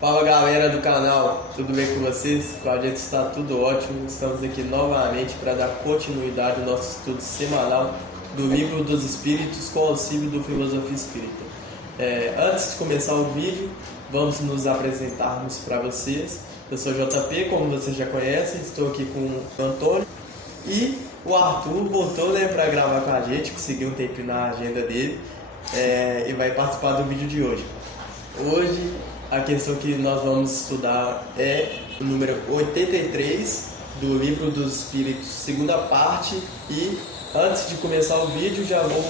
Fala galera do canal, tudo bem com vocês? Com a gente está tudo ótimo. Estamos aqui novamente para dar continuidade ao nosso estudo semanal do Livro dos Espíritos com auxílio do Filosofia Espírita. Antes de começar o vídeo, vamos nos apresentarmos para vocês. Eu sou JP, como vocês já conhecem, estou aqui com o Antônio e o Arthur voltou para gravar com a gente, conseguiu um tempinho na agenda dele e vai participar do vídeo de hoje. Hoje a questão que nós vamos estudar é o número 83 do Livro dos Espíritos, segunda parte. E antes de começar o vídeo, já vou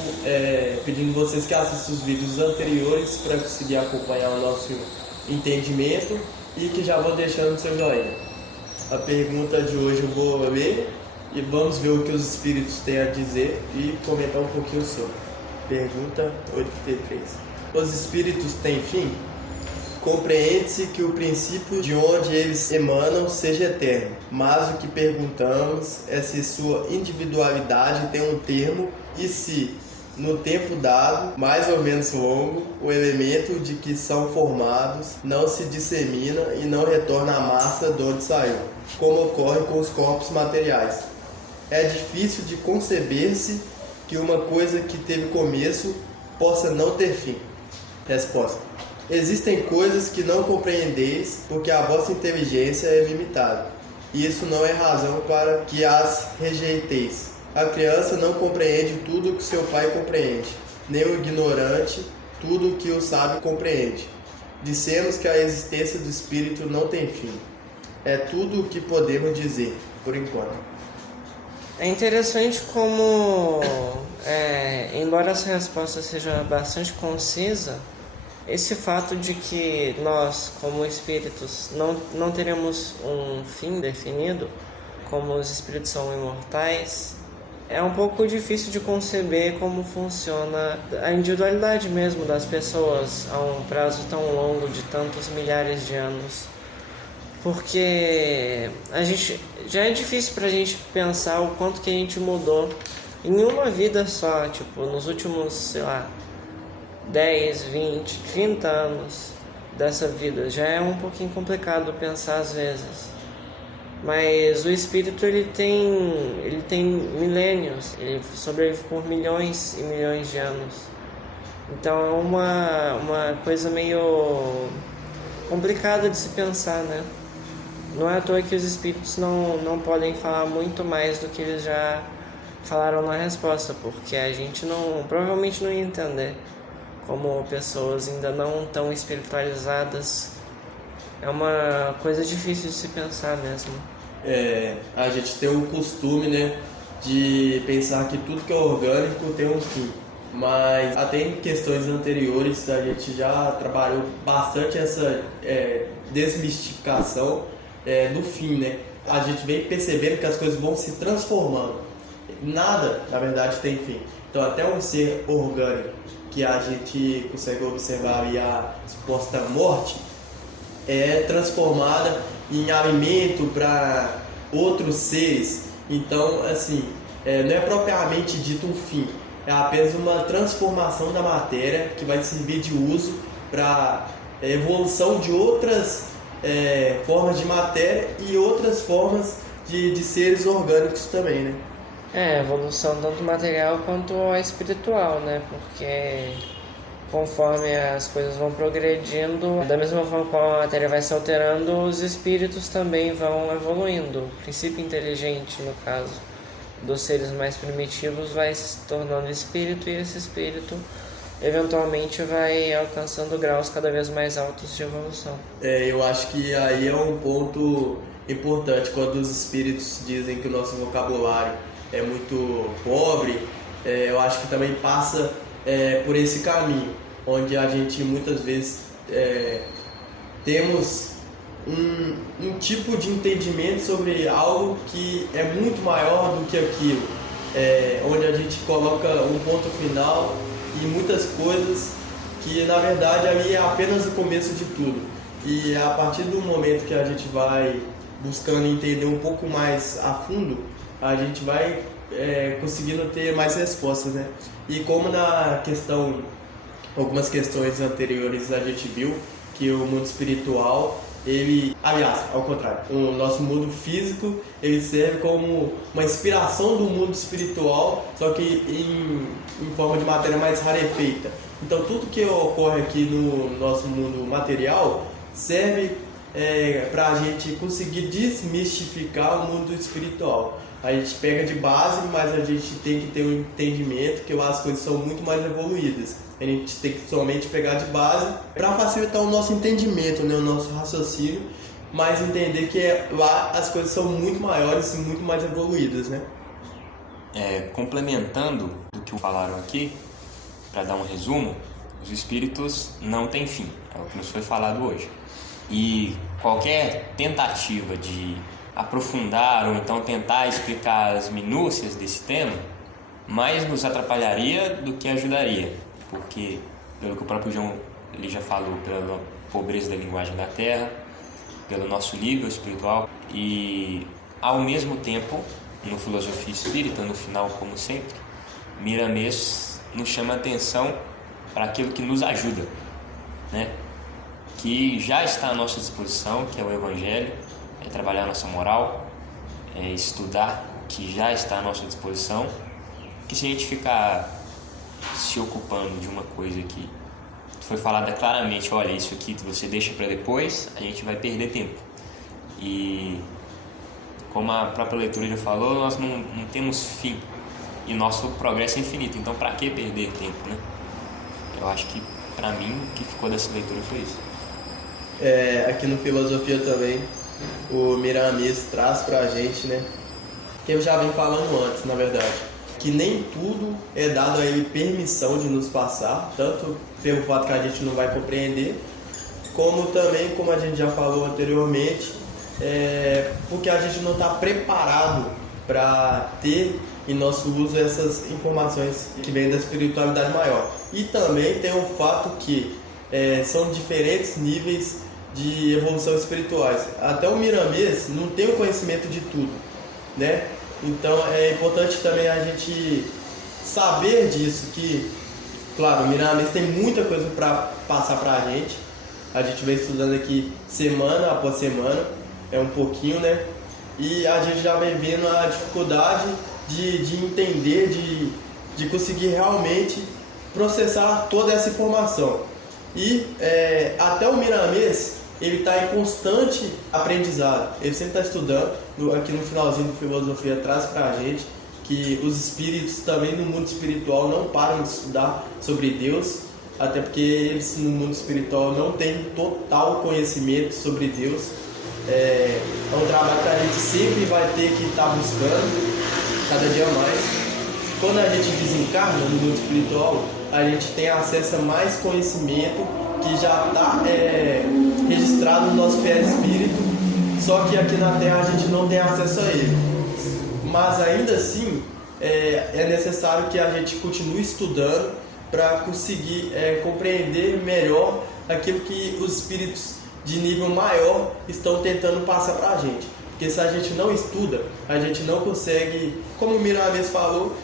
pedindo vocês que assistam os vídeos anteriores para conseguir acompanhar o nosso entendimento e que já vou deixando o seu joinha. A pergunta de hoje eu vou ler e vamos ver o que os espíritos têm a dizer e comentar um pouquinho sobre. Pergunta 83. Os espíritos têm fim? Compreende-se que o princípio de onde eles emanam seja eterno, mas o que perguntamos é se sua individualidade tem um termo e se, no tempo dado, mais ou menos longo, o elemento de que são formados não se dissemina e não retorna à massa de onde saiu, como ocorre com os corpos materiais. É difícil de conceber-se que uma coisa que teve começo possa não ter fim. Resposta: existem coisas que não compreendeis porque a vossa inteligência é limitada. E isso não é razão para que as rejeiteis. A criança não compreende tudo o que seu pai compreende, nem o ignorante tudo o que o sábio compreende. Dissemos que a existência do espírito não tem fim. É tudo o que podemos dizer, por enquanto. É interessante como, embora essa resposta seja bastante concisa, esse fato de que nós, como espíritos, não teremos um fim definido, como os espíritos são imortais, é um pouco difícil de conceber como funciona a individualidade mesmo das pessoas a um prazo tão longo de tantos milhares de anos. Porque já é difícil pra gente pensar o quanto que a gente mudou em uma vida só, tipo, nos últimos, 10, 20, 30 anos dessa vida. Já é um pouquinho complicado pensar às vezes. Mas o espírito ele tem milênios, ele sobrevive por milhões e milhões de anos. Então é uma coisa meio complicada de se pensar, né? Não é à toa que os espíritos não podem falar muito mais do que eles já falaram na resposta, porque a gente provavelmente não ia entender. Como pessoas ainda não tão espiritualizadas, é uma coisa difícil de se pensar mesmo. A gente tem o costume, de pensar que tudo que é orgânico tem um fim. Mas até em questões anteriores a gente já trabalhou bastante essa desmistificação do fim, né? A gente vem percebendo que as coisas vão se transformando. Nada, na verdade, tem fim. Então até um ser orgânico que a gente consegue observar ali a suposta morte é transformada em alimento para outros seres. Então, assim, não é propriamente dito um fim, é apenas uma transformação da matéria que vai servir de uso para evolução de outras formas de matéria e outras formas de seres orgânicos também, né? Evolução tanto material quanto espiritual, né? Porque conforme as coisas vão progredindo, da mesma forma que a matéria vai se alterando, os espíritos também vão evoluindo. O princípio inteligente, no caso, dos seres mais primitivos vai se tornando espírito, e esse espírito eventualmente vai alcançando graus cada vez mais altos de evolução. Eu acho que aí é um ponto importante quando os espíritos dizem que o nosso vocabulário é muito pobre. Eu acho que também passa por esse caminho, onde a gente muitas vezes temos um tipo de entendimento sobre algo que é muito maior do que aquilo, onde a gente coloca um ponto final em muitas coisas que na verdade ali é apenas o começo de tudo. E a partir do momento que a gente vai buscando entender um pouco mais a fundo, a gente vai conseguindo ter mais respostas, né? E como na questão, algumas questões anteriores a gente viu que o mundo espiritual, aliás, ao contrário, o nosso mundo físico, ele serve como uma inspiração do mundo espiritual, só que em forma de matéria mais rarefeita. Então tudo que ocorre aqui no nosso mundo material serve para a gente conseguir desmistificar o mundo espiritual. A gente pega de base, mas a gente tem que ter um entendimento que as coisas são muito mais evoluídas. A gente tem que somente pegar de base para facilitar o nosso entendimento, né, o nosso raciocínio, mas entender que lá as coisas são muito maiores e muito mais evoluídas, né? Complementando do que falaram aqui, para dar um resumo, os espíritos não têm fim, é o que nos foi falado hoje. E qualquer tentativa de aprofundar ou então tentar explicar as minúcias desse tema mais nos atrapalharia do que ajudaria, porque, pelo que o próprio João ele já falou, pela pobreza da linguagem da Terra, pelo nosso nível espiritual e, ao mesmo tempo, no Filosofia Espírita, no final, como sempre, Miramês nos chama a atenção para aquilo que nos ajuda, né? Que já está à nossa disposição, que é o Evangelho, é trabalhar a nossa moral, é estudar, que já está à nossa disposição, que se a gente ficar se ocupando de uma coisa que foi falada claramente, olha, isso aqui você deixa para depois, a gente vai perder tempo. E como a própria leitura já falou, nós não temos fim e nosso progresso é infinito, então para que perder tempo, né? Eu acho que para mim o que ficou dessa leitura foi isso. Aqui no Filosofia também, o Miramês traz pra gente, né, que eu já vim falando antes, na verdade, que nem tudo é dado a ele permissão de nos passar, tanto pelo fato que a gente não vai compreender, como também, como a gente já falou anteriormente, porque a gente não está preparado para ter em nosso uso essas informações que vêm da espiritualidade maior. E também tem o fato que são diferentes níveis de evolução espirituais. Até o Miramês não tem o conhecimento de tudo, né? Então é importante também a gente saber disso, que, claro, o Miramês tem muita coisa para passar para a gente vem estudando aqui semana após semana, um pouquinho, né? E a gente já vem vendo a dificuldade de entender, de conseguir realmente processar toda essa informação. E até o Miramês, ele está em constante aprendizado, ele sempre está estudando. Aqui no finalzinho do Filosofia traz para a gente que os espíritos também no mundo espiritual não param de estudar sobre Deus, até porque eles no mundo espiritual não têm total conhecimento sobre Deus. É um trabalho que a gente sempre vai ter que estar buscando cada dia mais. Quando a gente desencarna no mundo espiritual, a gente tem acesso a mais conhecimento que já está registrado no nosso perispírito, só que aqui na Terra a gente não tem acesso a ele. Mas ainda assim é necessário que a gente continue estudando para conseguir compreender melhor aquilo que os espíritos de nível maior estão tentando passar para a gente. Porque se a gente não estuda, a gente não consegue, como o Miramês falou,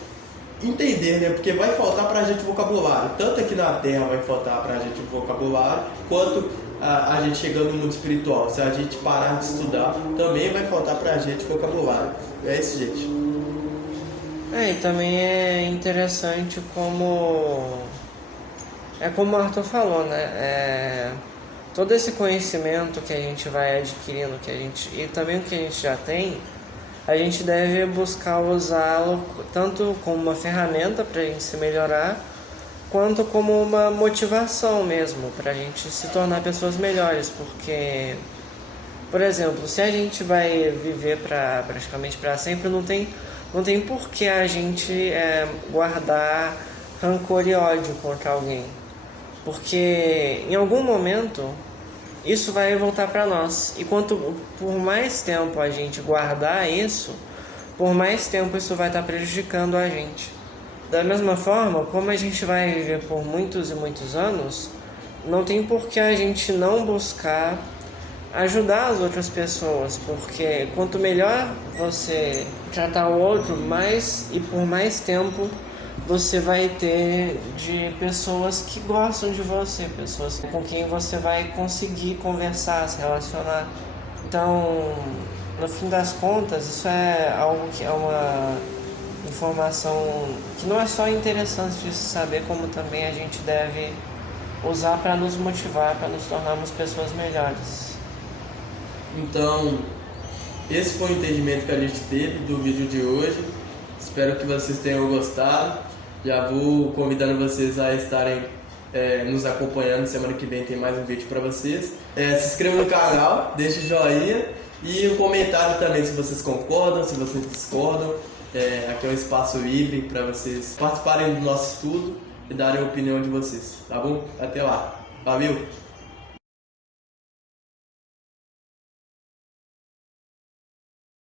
entender, né? Porque vai faltar para a gente vocabulário. Tanto aqui na Terra vai faltar para a gente vocabulário, quanto a gente chegando no mundo espiritual. Se a gente parar de estudar, também vai faltar para a gente vocabulário. É isso, gente. E também é interessante como o Arthur falou, né? Todo esse conhecimento que a gente vai adquirindo, e também o que a gente já tem, a gente deve buscar usá-lo tanto como uma ferramenta para a gente se melhorar, quanto como uma motivação mesmo, para a gente se tornar pessoas melhores. Porque, por exemplo, se a gente vai viver praticamente para sempre, não tem por que a gente guardar rancor e ódio contra alguém. Porque em algum momento isso vai voltar para nós. E por mais tempo a gente guardar isso, por mais tempo isso vai estar prejudicando a gente. Da mesma forma, como a gente vai viver por muitos e muitos anos, não tem por que a gente não buscar ajudar as outras pessoas, porque quanto melhor você tratar o outro, mais e por mais tempo você vai ter de pessoas que gostam de você, pessoas com quem você vai conseguir conversar, se relacionar. Então, no fim das contas, isso é algo que é uma informação que não é só interessante de se saber, como também a gente deve usar para nos motivar, para nos tornarmos pessoas melhores. Então, esse foi o entendimento que a gente teve do vídeo de hoje. Espero que vocês tenham gostado. Já vou convidando vocês a estarem nos acompanhando. Semana que vem tem mais um vídeo para vocês. Se inscrevam no canal, deixe o joinha e um comentário também se vocês concordam, se vocês discordam. Aqui é um espaço livre para vocês participarem do nosso estudo e darem a opinião de vocês, tá bom? Até lá. Valeu!